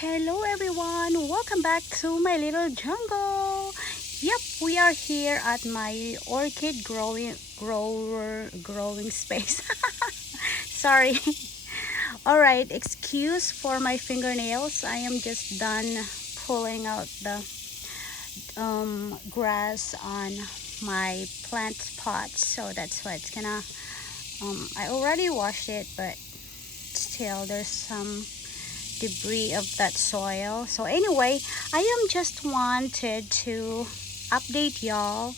Hello everyone, welcome back to my little jungle. Yep, we are here at my orchid growing space. Sorry. All right, excuse for my fingernails. I am just done pulling out the grass on my plant pot, so that's why it's gonna I already washed it, but still there's some debris of that soil. So anyway, I am just wanted to update y'all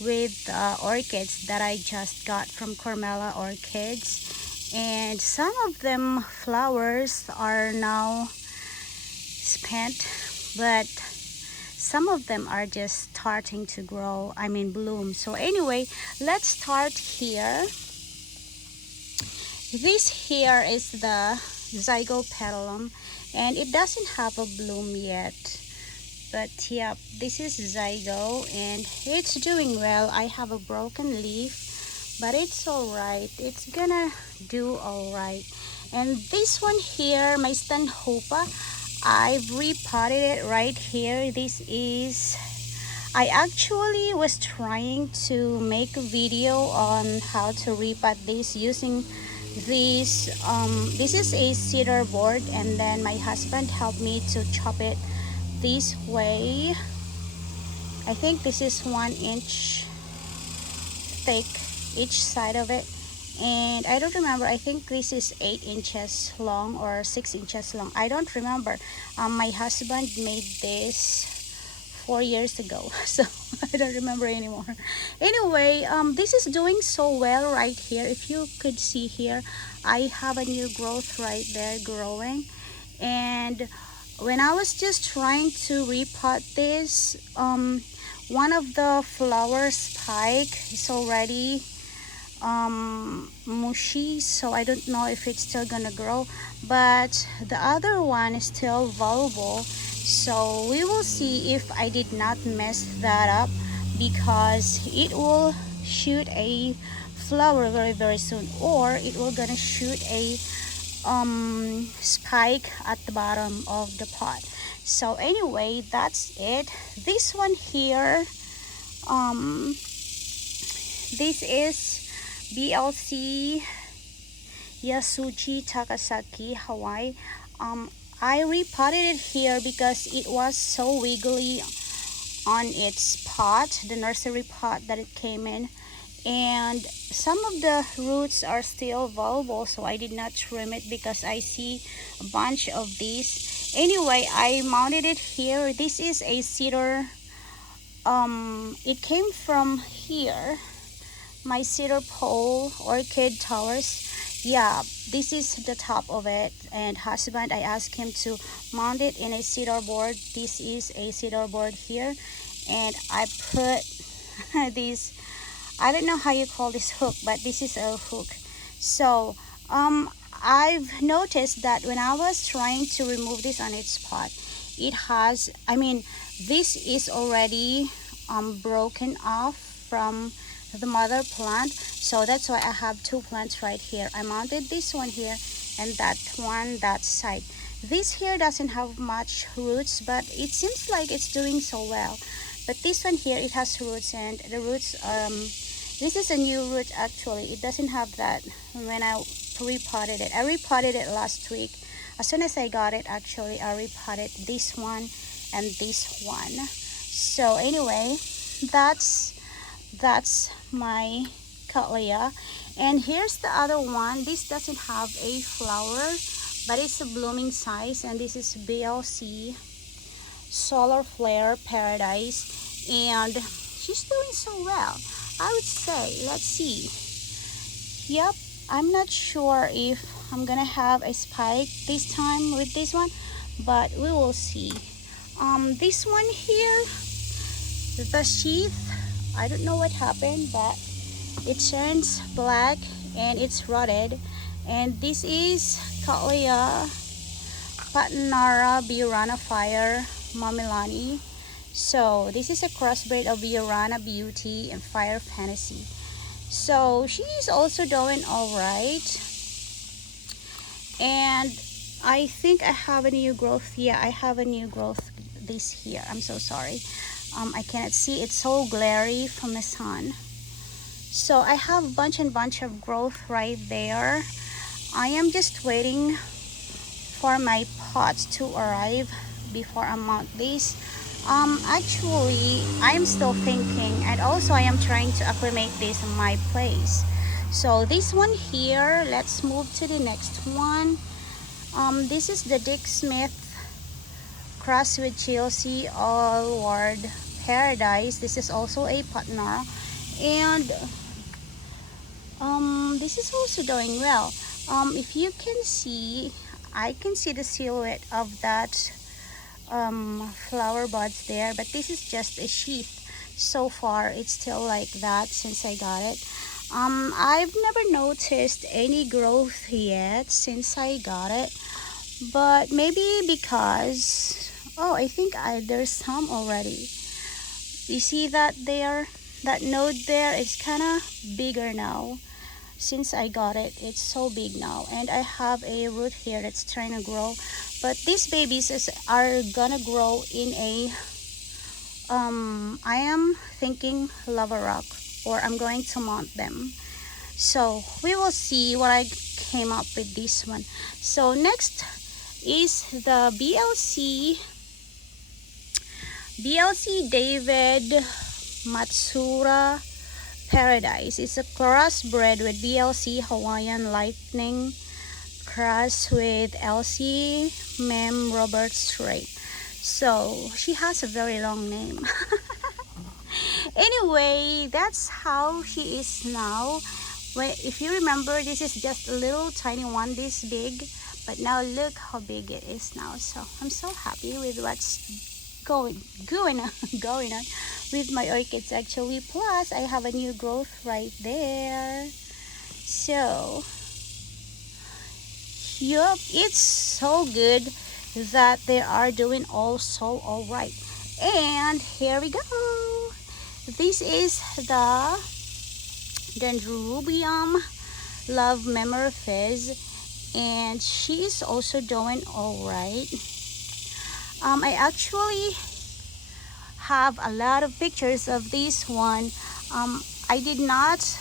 with orchids that I just got from Carmela Orchids, and some of them flowers are now spent, but some of them are just starting to grow, bloom. So anyway, let's start here. This here is the zygopetalum, and it doesn't have a bloom yet, but yep, this is zygo and it's doing well. I have a broken leaf, but it's all right, it's gonna do all right. And this one here, my stanhopa, I've repotted it right here. This is, I actually was trying to make a video on how to repot this using this is a cedar board, and then my husband helped me to chop it this way. I think this is 1 inch thick each side of it, and I don't remember, I think this is 8 inches long or 6 inches long. I don't remember. My husband made this 4 years ago, so I don't remember anymore. Anyway, this is doing so well right here. If you could see here, I have a new growth right there growing. And when I was just trying to repot this, one of the flower spike is already mushy, so I don't know if it's still gonna grow, but the other one is still viable. So we will see if I did not mess that up, because it will shoot a flower very soon, or it will gonna shoot a spike at the bottom of the pot. So anyway, that's it. This one here, this is BLC Yasuji Takasaki Hawaii. I repotted it here because it was so wiggly on its pot, the nursery pot that it came in, and some of the roots are still viable, so I did not trim it because I see a bunch of these. Anyway, I mounted it here. This is a cedar, it came from here, my cedar pole orchid towers. Yeah, this is the top of it, and husband, I asked him to mount it in a cedar board. This is a cedar board here, and I put this, I don't know how you call this hook, but this is a hook. So I've noticed that when I was trying to remove this on its pot, it has, this is already broken off from the mother plant, so that's why I have two plants right here. I mounted this one here and that one that side. This here doesn't have much roots, but it seems like it's doing so well. But this one here, it has roots, and the roots, this is a new root actually. It doesn't have that when I repotted it. I repotted it last week. As soon as I got it, actually I repotted this one and this one. So anyway, that's my cattleya. And here's the other one. This doesn't have a flower, but it's a blooming size, and this is BLC Solar Flare Paradise, and she's doing so well, I would say. Let's see. Yep, I'm not sure if I'm gonna have a spike this time with this one, but we will see. This one here, the sheath, I don't know what happened, but it turns black and it's rotted. And this is Cattleya Patanara Biorana Fire Mamilani. So this is a crossbreed of Biorana Beauty and Fire Fantasy. So she's also doing all right. And I think I have a new growth. Yeah, I have a new growth this here. I'm so sorry. I cannot see. It's so glary from the sun. So I have bunch and bunch of growth right there. I am just waiting for my pots to arrive before I mount these. Actually, I'm still thinking, and also I am trying to acclimate this in my place. So this one here, let's move to the next one. This is the Dick Smith cross with Chelsea All Ward Paradise. This is also a partner, and this is also doing well. If you can see, I can see the silhouette of that flower buds there, but this is just a sheath. So far it's still like that since I got it. I've never noticed any growth yet since I got it, but maybe because, oh, I think there's some already. You see that there, that node there is kind of bigger now. Since I got it, it's so big now, and I have a root here that's trying to grow, but these babies are gonna grow in a I am thinking lava rock, or I'm going to mount them. So we will see what I came up with this one. So next is the BLC David Matsura Paradise. It's a crossbred with BLC Hawaiian Lightning, cross with LC Mem Robert Strait. So she has a very long name. Anyway, that's how she is now. If you remember, this is just a little tiny one this big, but now look how big it is now. So I'm so happy with what's going on with my orchids actually. Plus I have a new growth right there. So yup, it's so good that they are doing also all right. And here we go. This is the Dendrobium Love Memorphis, and she is also doing all right. I actually have a lot of pictures of this one. I did not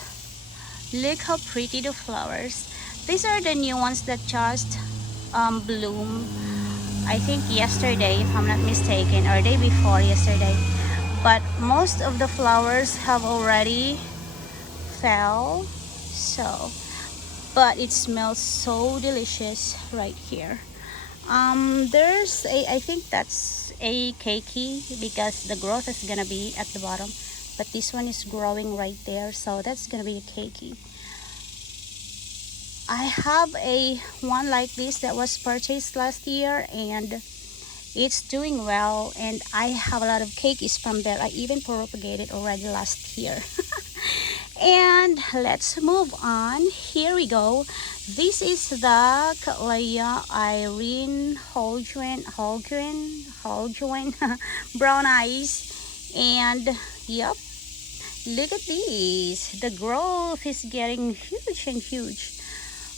look how pretty the flowers. These are the new ones that just bloom, I think yesterday if I'm not mistaken, or day before yesterday. But most of the flowers have already fell. So, but it smells so delicious right here. There's a, I think that's a keiki because the growth is gonna be at the bottom, but this one is growing right there, so that's gonna be a keiki. I have a one like this that was purchased last year, and it's doing well, and I have a lot of keikis from there. I even propagated already last year. And let's move on. Here we go. This is the Cattleya Irene Holguin brown eyes, and yep, look at these. The growth is getting huge and huge.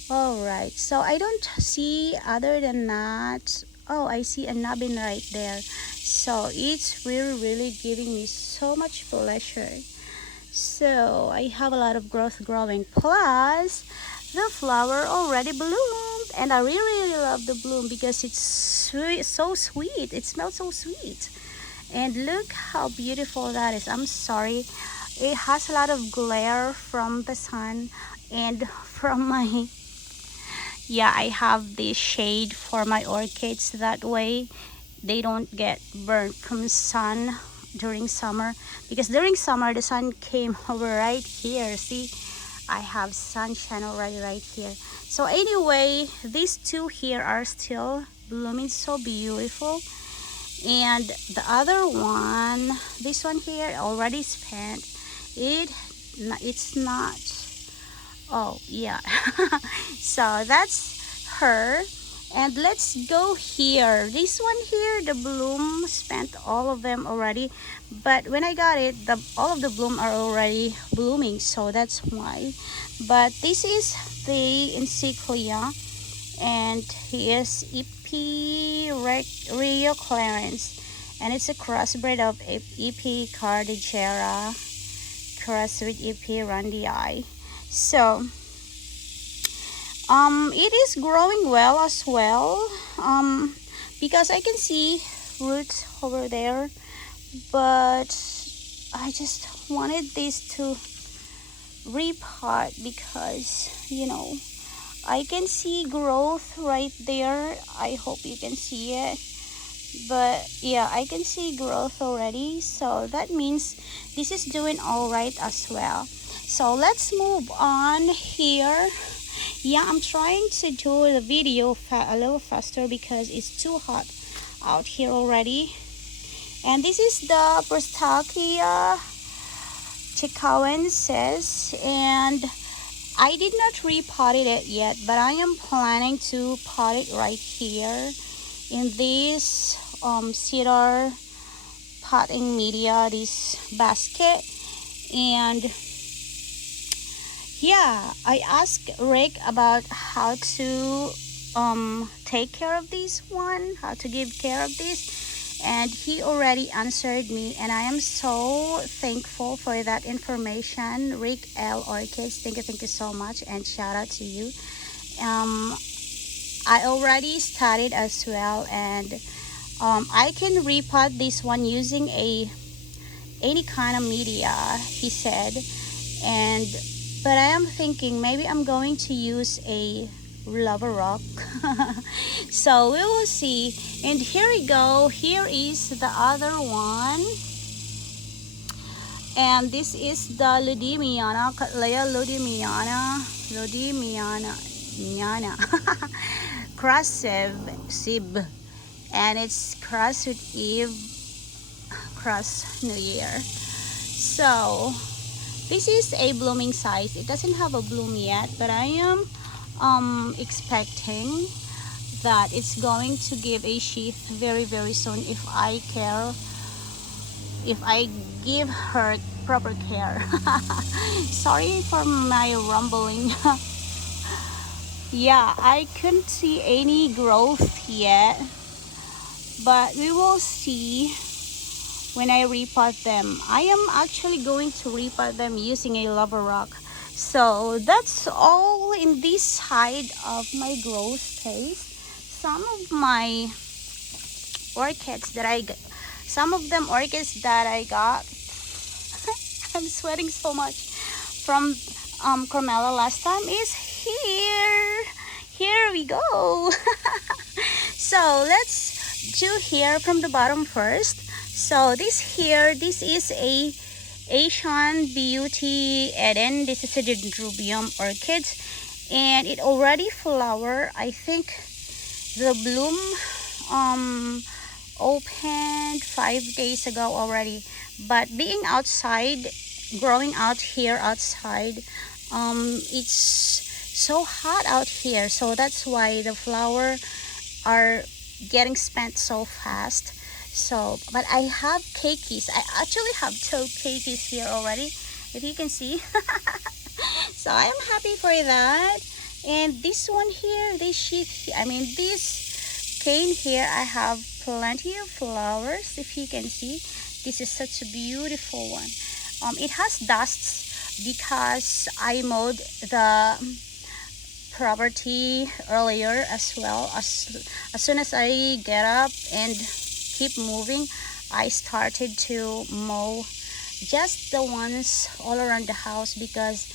All right, so I don't see other than that. Oh, I see a nubbin right there. So it's really giving me so much pleasure. So I have a lot of growth growing, plus the flower already bloomed, and I really love the bloom because it's sweet, so sweet. It smells so sweet, and look how beautiful that is. I'm sorry, it has a lot of glare from the sun and from my, yeah, I have this shade for my orchids, that way they don't get burnt from sun during summer, because during summer the sun came over right here. See, I have sunshine already right here. So anyway, these two here are still blooming so beautiful, and the other one, this one here, already spent it's not. Oh yeah. So that's her. And let's go here. This one here, the bloom spent all of them already, but when I got it, all of the bloom are already blooming, so that's why. But this is the Encyclia, and here's Rio Clarence, and it's a crossbreed of EP Cardigera crossed with EP Randii. So it is growing well as well, because I can see roots over there, but I just wanted this to repot because I can see growth right there. I hope you can see it, but yeah, I can see growth already, so that means this is doing all right as well. So let's move on here. Yeah, I'm trying to do the video a little faster because it's too hot out here already. And this is the Bristachia chicawensis, and I did not repotted it yet, but I am planning to pot it right here in this cedar potting media, this basket. And yeah, I asked Rick about how to take care of this one, how to give care of this, and he already answered me, and I am so thankful for that information. Rick L Orchids, thank you so much, and shout out to you. I already studied as well, and I can repot this one using any kind of media, he said. And but I am thinking maybe I'm going to use a lava rock. So we will see. And here we go. Here is the other one, and this is the Ludimiana, Cattleya Ludimiana Sib, and it's crossed with Eve Cross New Year. So this is a blooming size. It doesn't have a bloom yet, but I am expecting that it's going to give a sheath very soon if I give her proper care. Sorry for my rumbling. Yeah, I couldn't see any growth yet, but we will see when I repot them. I am actually going to repot them using a lava rock. So that's all in this side of my grow space. Some of my orchids that orchids that I got I'm sweating so much from Carmela last time is here we go. So let's do here from the bottom first. So this is a Asian Beauty Eden. This is a dendrobium orchids, and it already flower. I think the bloom opened 5 days ago already, but being outside, growing out here outside, it's so hot out here, so that's why the flower are getting spent so fast. So but I have keikis. I actually have 2 keikis here already, if you can see. So I am happy for that. And this one here, this cane here, I have plenty of flowers, if you can see. This is such a beautiful one. It has dusts because I mowed the property earlier as well. As soon as I get up and keep moving, I started to mow just the ones all around the house because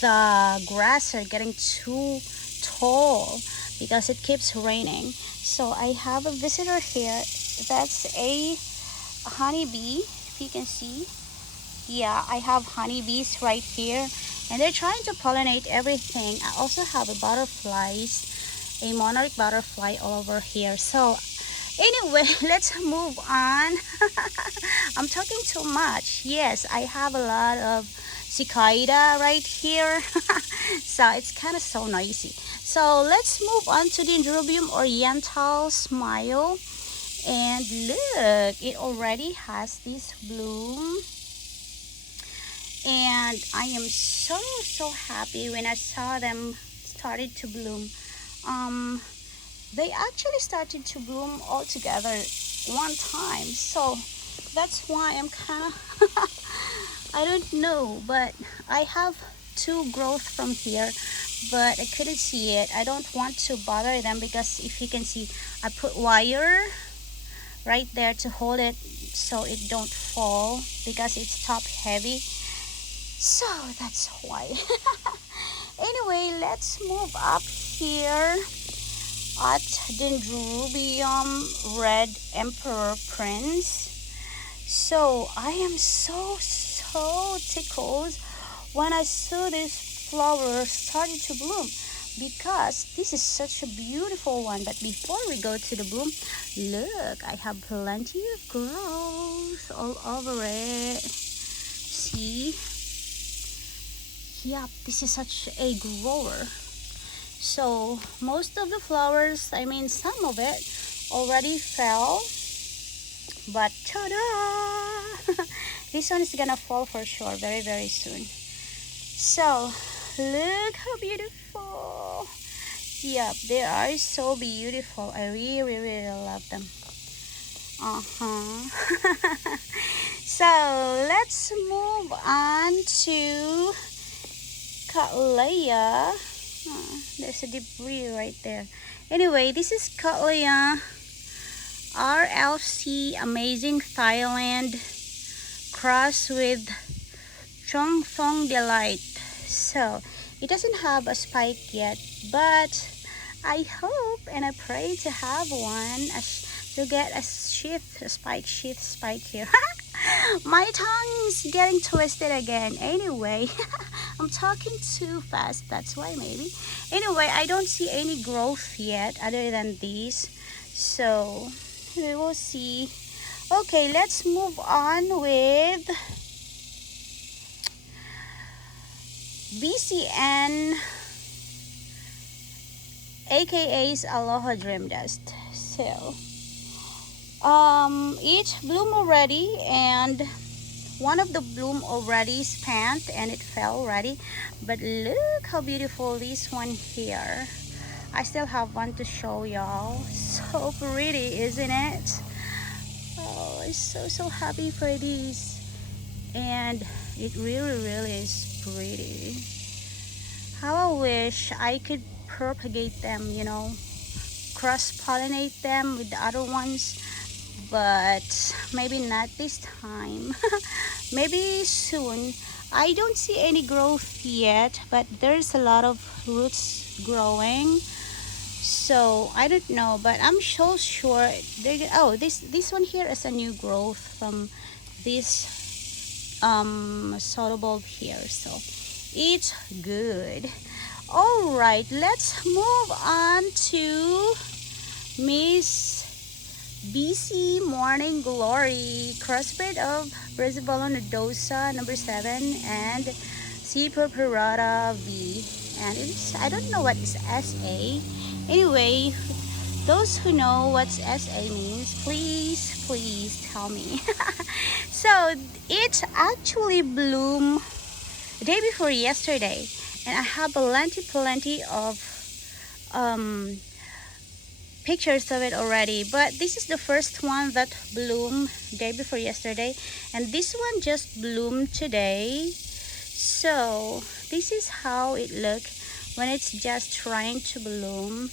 the grass are getting too tall because it keeps raining. So I have a visitor here. That's a honeybee, if you can see. Yeah, I have honeybees right here, and they're trying to pollinate everything. I also have a monarch butterfly all over here. So anyway, let's move on. I'm talking too much. Yes, I have a lot of cicada right here. So it's kind of so noisy. So let's move on to the Dendrobium Oriental Smile. And look, it already has this bloom. And I am so happy when I saw them started to bloom. They actually started to bloom all together one time, so that's why I'm kind of I don't know, but I have two growth from here, but I couldn't see it. I don't want to bother them because if you can see, I put wire right there to hold it so it don't fall because it's top heavy, so that's why. Anyway, let's move up here at Dendrobium Red Emperor Prince. So I am so tickled when I saw this flower started to bloom because this is such a beautiful one. But before we go to the bloom, look, I have plenty of growth all over it. See? Yep, this is such a grower. So most of the flowers, I mean some of it already fell, but ta-da! This one is gonna fall for sure very soon. So look how beautiful. Yep, they are so beautiful. I really love them. So let's move on to Cattleya. There's a debris right there. Anyway, this is Cattleya RLC Amazing Thailand cross with Chongthong Delight. So it doesn't have a spike yet, but I hope and I pray to have one, to get a spike here. My tongue's getting twisted again. Anyway, I'm talking too fast, that's why maybe. Anyway, I don't see any growth yet other than these, so we will see. Okay, let's move on with BCN, AKA's Aloha Dream Dust. So each bloom already, and one of the bloom already spent and it fell already, but look how beautiful this one here. I still have one to show y'all. So pretty, isn't it? Oh, I'm so happy for these, and it really is pretty. How I wish I could propagate them, you know, cross-pollinate them with the other ones, but maybe not this time. Maybe soon. I don't see any growth yet, but there's a lot of roots growing, so I don't know, but I'm so sure they're oh, this one here is a new growth from this soda bulb here, so it's good. All right, let's move on to Miss BC Morning Glory, crossbred of Brisbane Nodosa number 7 and C. purpurata V, and it's, I don't know what is SA. Anyway, those who know what SA means, please tell me. So it actually bloomed the day before yesterday, and I have plenty of pictures of it already, but this is the first one that bloomed day before yesterday, and this one just bloomed today. So this is how it looks when it's just trying to bloom,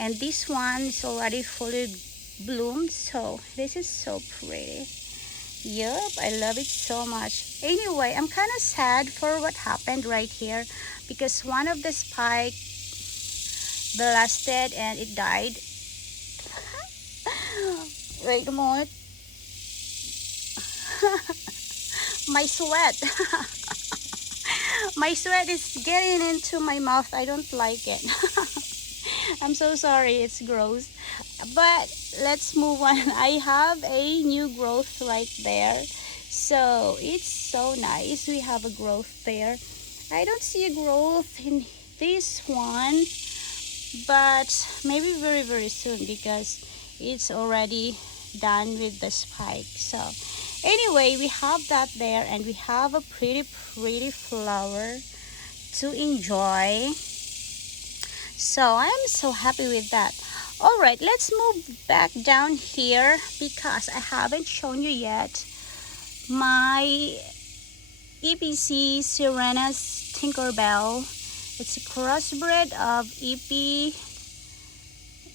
and this one is already fully bloomed, so this is so pretty. Yup, I love it so much. Anyway, I'm kind of sad for what happened right here because one of the spike blasted and it died. Wait a moment. My sweat. My sweat is getting into my mouth. I don't like it. I'm so sorry, it's gross. But let's move on. I have a new growth right there. So it's so nice. We have a growth there. I don't see a growth in this one, but maybe very soon because it's already done with the spike. So anyway, we have that there, and we have a pretty flower to enjoy. So I'm so happy with that. All right, let's move back down here because I haven't shown you yet my EPC Sirena's Tinkerbell. It's a crossbred of EP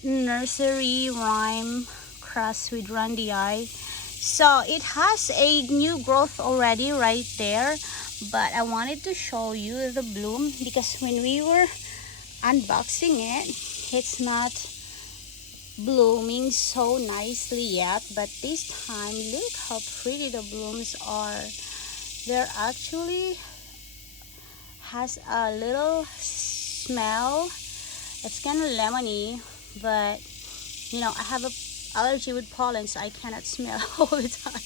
Nursery Rhyme cross with Randy Eye. So it has a new growth already right there, but I wanted to show you the bloom because when we were unboxing it, it's not blooming so nicely yet, but this time look how pretty the blooms are. They're actually has a little smell. It's kind of lemony, but you know, I have a allergy with pollen, so I cannot smell all the time.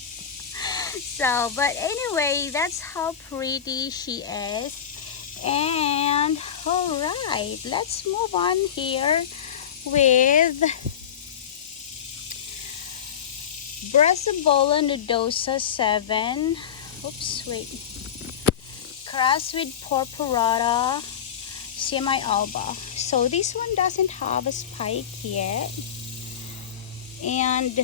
So but anyway, that's how pretty she is. And all right, let's move on here with Brassivola nodosa 7. Oops, wait. Cross with Porporata semi-alba. So this one doesn't have a spike yet, and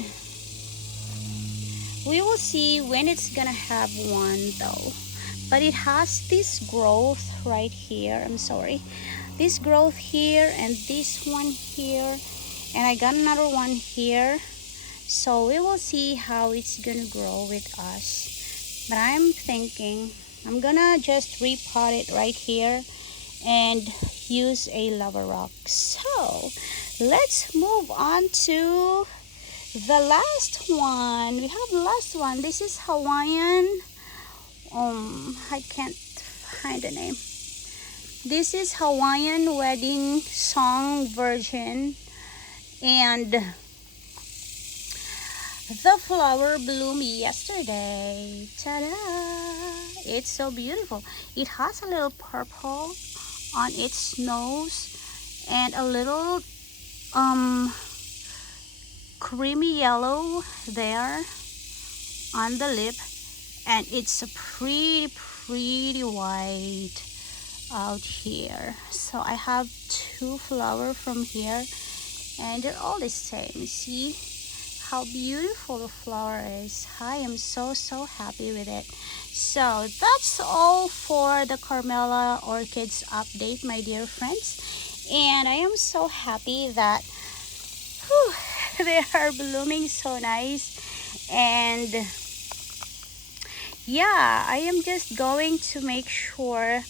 we will see when it's gonna have one though. But it has this growth right here. I'm sorry, this growth here and this one here, and I got another one here. So we will see how it's gonna grow with us. But I'm thinking I'm gonna just repot it right here and use a lava rock. So let's move on to the last one. We have the last one. This is Hawaiian. I can't find the name. This is Hawaiian Wedding Song Virgin, and the flower bloomed yesterday. Ta-da! It's so beautiful. It has a little purple on its nose and a little creamy yellow there on the lip, and it's a pretty white out here. So I have two flowers from here, and they're all the same. See how beautiful the flower is. I am so happy with it. So that's all for the Carmela Orchids update, my dear friends, and I am so happy that they are blooming so nice. And yeah, I am just going to make sure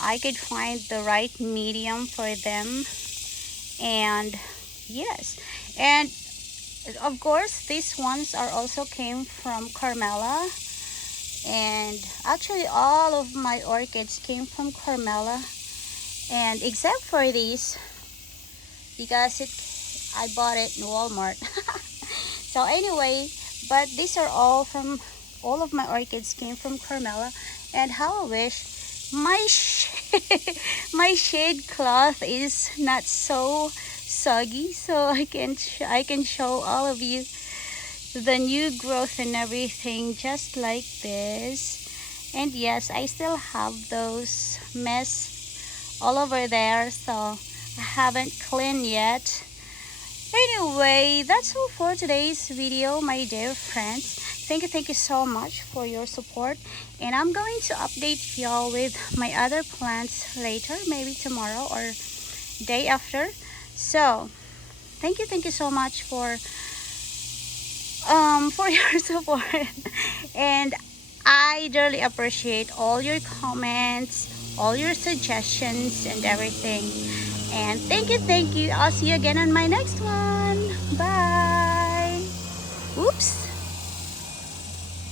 I could find the right medium for them. And yes, and of course these ones are also came from Carmela, and actually all of my orchids came from Carmela, and except for these because I bought it in Walmart. So anyway, but these are all of my orchids came from Carmela. And how I wish my my shade cloth is not so soggy, so I can show all of you the new growth and everything just like this. And yes, I still have those mess all over there, so I haven't cleaned yet. Anyway, that's all for today's video, my dear friends. Thank you so much for your support, and I'm going to update y'all with my other plants later, maybe tomorrow or day after. So thank you so much for your support, and I really appreciate all your comments, all your suggestions and everything. And thank you. I'll see you again on my next one. Bye. Oops.